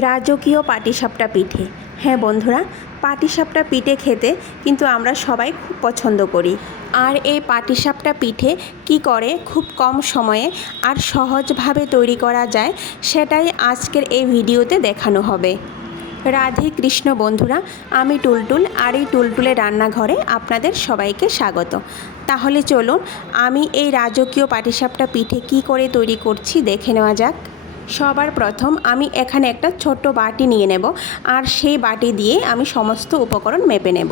রাজকীয় পাটিসাপটা পিঠে। হ্যাঁ বন্ধুরা, পাটিসাপটা পিঠে খেতে কিন্তু আমরা সবাই খুব পছন্দ করি। আর এই পাটিসাপটা পিঠে কি করে খুব কম সময়ে আর সহজভাবে তৈরি করা যায়, সেটাই আজকের এই ভিডিওতে দেখানো হবে। রাধে কৃষ্ণ বন্ধুরা, আমি টুলটুল আর এই টুলটুলের রান্নাঘরে আপনাদের সবাইকে স্বাগত। তাহলে চলুন, আমি এই রাজকীয় পাটিসাপটা পিঠে কি করে তৈরি করছি দেখে নেওয়া যাক। সবার প্রথম আমি এখানে একটা ছোট্ট বাটি নিয়ে নেব আর সেই বাটি দিয়ে আমি সমস্ত উপকরণ মেপে নেব।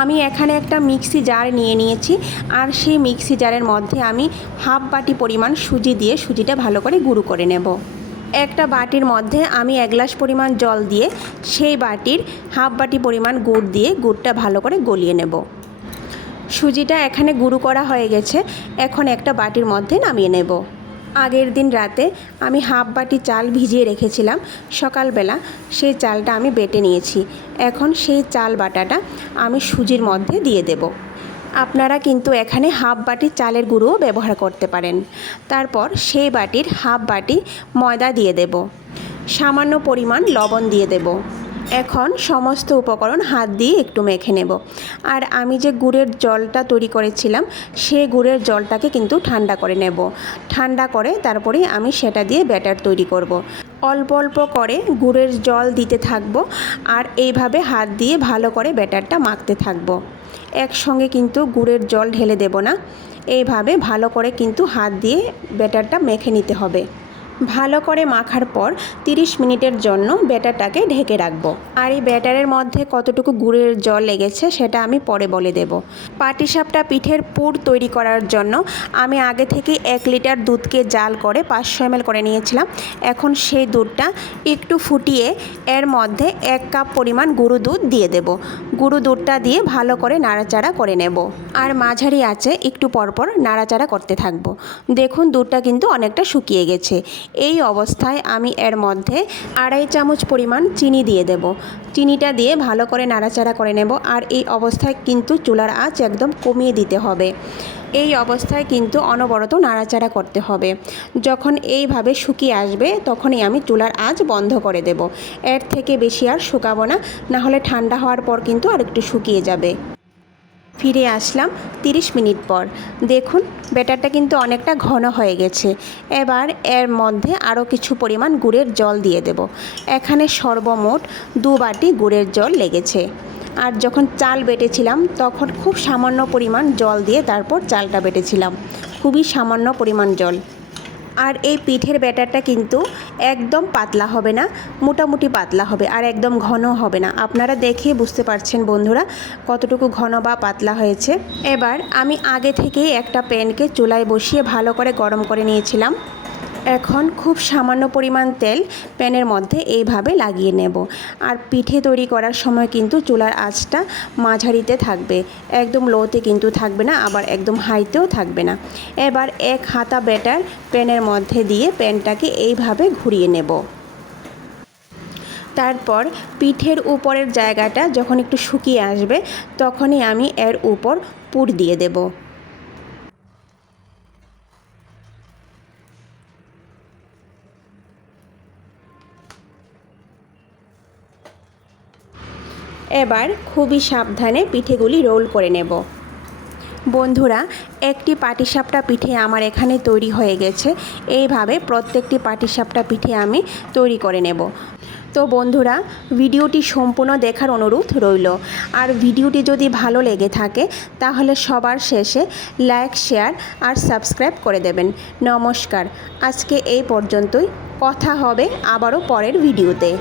আমি এখানে একটা মিক্সি জার নিয়ে নিয়েছি আর সেই মিক্সি জারের মধ্যে আমি হাফ বাটি পরিমাণ সুজি দিয়ে সুজিটা ভালো করে গুঁড়ো করে নেব। একটা বাটির মধ্যে আমি এক গ্লাস পরিমাণ জল দিয়ে সেই বাটির হাফ বাটি পরিমাণ গুড় দিয়ে গুড়টা ভালো করে গলিয়ে নেব। সুজিটা এখানে গুঁড়ো করা হয়ে গেছে, এখন একটা বাটির মধ্যে নামিয়ে নেব। আগের দিন রাতে আমি হাফ বাটি চাল ভিজিয়ে রেখেছিলাম, সকালবেলা সেই চালটা আমি বেটে নিয়েছি, এখন সেই চাল বাটাটা আমি সুজির মধ্যে দিয়ে দেব। আপনারা কিন্তু এখানে হাফ বাটি চালের গুঁড়োও ব্যবহার করতে পারেন। তারপর সেই বাটির হাফ বাটি ময়দা দিয়ে দেব। সামান্য পরিমাণ লবণ দিয়ে দেব। এখন সমস্ত উপকরণ হাত দিয়ে একটু মেখে নেব। আর আমি যে গুড়ের জলটা তৈরি করেছিলাম সেই গুড়ের জলটাকে কিন্তু ঠান্ডা করে নেব। ঠান্ডা করে তারপরে আমি সেটা দিয়ে ব্যাটার তৈরি করব। অল্প অল্প করে গুড়ের জল দিতে থাকব আর এইভাবে হাত দিয়ে ভালো করে ব্যাটারটা মাখতে থাকব। একসঙ্গে কিন্তু গুড়ের জল ঢেলে দেব না। এইভাবে ভালো করে কিন্তু হাত দিয়ে ব্যাটারটা মেখে নিতে হবে। ভালো করে মাখার পর 30 মিনিটের জন্য ব্যাটারটাকে ঢেকে রাখব। আর এই ব্যাটারের মধ্যে কতটুকু গুড়ের জল লেগেছে সেটা আমি পরে বলে দেব। পাটিসাপটা পিঠের পুর তৈরি করার জন্য আমি আগে থেকে এক লিটার দুধকে জাল করে পাঁচশো এমএল করে নিয়েছিলাম। এখন সেই দুধটা একটু ফুটিয়ে এর মধ্যে এক কাপ পরিমাণ গুঁড়ো দুধ দিয়ে দেব। গুঁড়ো দুধটা দিয়ে ভালো করে নাড়াচাড়া করে নেব। আর মাঝারি আছে একটু পরপর নাড়াচাড়া করতে থাকব। দেখুন দুধটা কিন্তু অনেকটা শুকিয়ে গেছে। এই অবস্থায় আমি এর মধ্যে আড়াই চামচ পরিমাণ চিনি দিয়ে দেব। চিনিটা দিয়ে ভালো করে নাড়াচাড়া করে নেব আর এই অবস্থায় কিন্তু চুলার আঁচ একদম কমিয়ে দিতে হবে। এই অবস্থায় কিন্তু অনবরত নাড়াচাড়া করতে হবে। যখন এইভাবে শুকিয়ে আসবে তখনই আমি চুলার আঁচ বন্ধ করে দেব। এর থেকে বেশি আর শুকাবো না, নাহলে ঠান্ডা হওয়ার পর কিন্তু আর একটু শুকিয়ে যাবে। ফিরে আসলাম 30 মিনিট পর। দেখুন, ব্যাটারটা কিন্তু অনেকটা ঘন হয়ে গেছে। এবার এর মধ্যে আরও কিছু পরিমাণ গুড়ের জল দিয়ে দেব। এখানে সর্বমোট দু বাটি গুড়ের জল লেগেছে। আর যখন চাল বেটেছিলাম, তখন খুব সামান্য পরিমাণ জল দিয়ে তারপর চালটা বেটেছিলাম। খুবই সামান্য পরিমাণ জল। আর এই পিঠের ব্যাটারটা কিন্তু একদম পাতলা হবে না, মোটামুটি পাতলা হবে আর একদম ঘন হবে না। আপনারা দেখে বুঝতে পারছেন বন্ধুরা কতটুকু ঘন বা পাতলা হয়েছে। এবার আমি আগে থেকেই একটা প্যানকে চুলায় বসিয়ে ভালো করে গরম করে নিয়েছিলাম। এখন খুব সামান্য পরিমাণ তেল প্যানের মধ্যে এইভাবে লাগিয়ে নেব। আর পিঠে তৈরি করার সময় কিন্তু চুলার আঁচটা মাঝারিতে থাকবে। একদম লোতে কিন্তু থাকবে না, আবার একদম হাইতেও থাকবে না। এবার এক হাতা ব্যাটার প্যানের মধ্যে দিয়ে প্যানটাকে এইভাবে ঘুরিয়ে নেব। তারপর পিঠের উপরের জায়গাটা যখন একটু শুকিয়ে আসবে, তখনই আমি এর উপর পুর দিয়ে দেবো। এবার খুবই সাবধানে পিঠেগুলি রোল করে নেব। বন্ধুরা, একটি পাটিসাপটা পিঠে আমার এখানে তৈরি হয়ে গেছে। এইভাবে প্রত্যেকটি পাটিসাপটা পিঠে আমি তৈরি করে নেব। তো বন্ধুরা, ভিডিওটি সম্পূর্ণ দেখার অনুরোধ রইল। আর ভিডিওটি যদি ভালো লেগে থাকে, তাহলে সবার শেষে লাইক, শেয়ার আর সাবস্ক্রাইব করে দেবেন। নমস্কার। আজকে এই পর্যন্তই। কথা হবে আবারও পরের ভিডিওতে।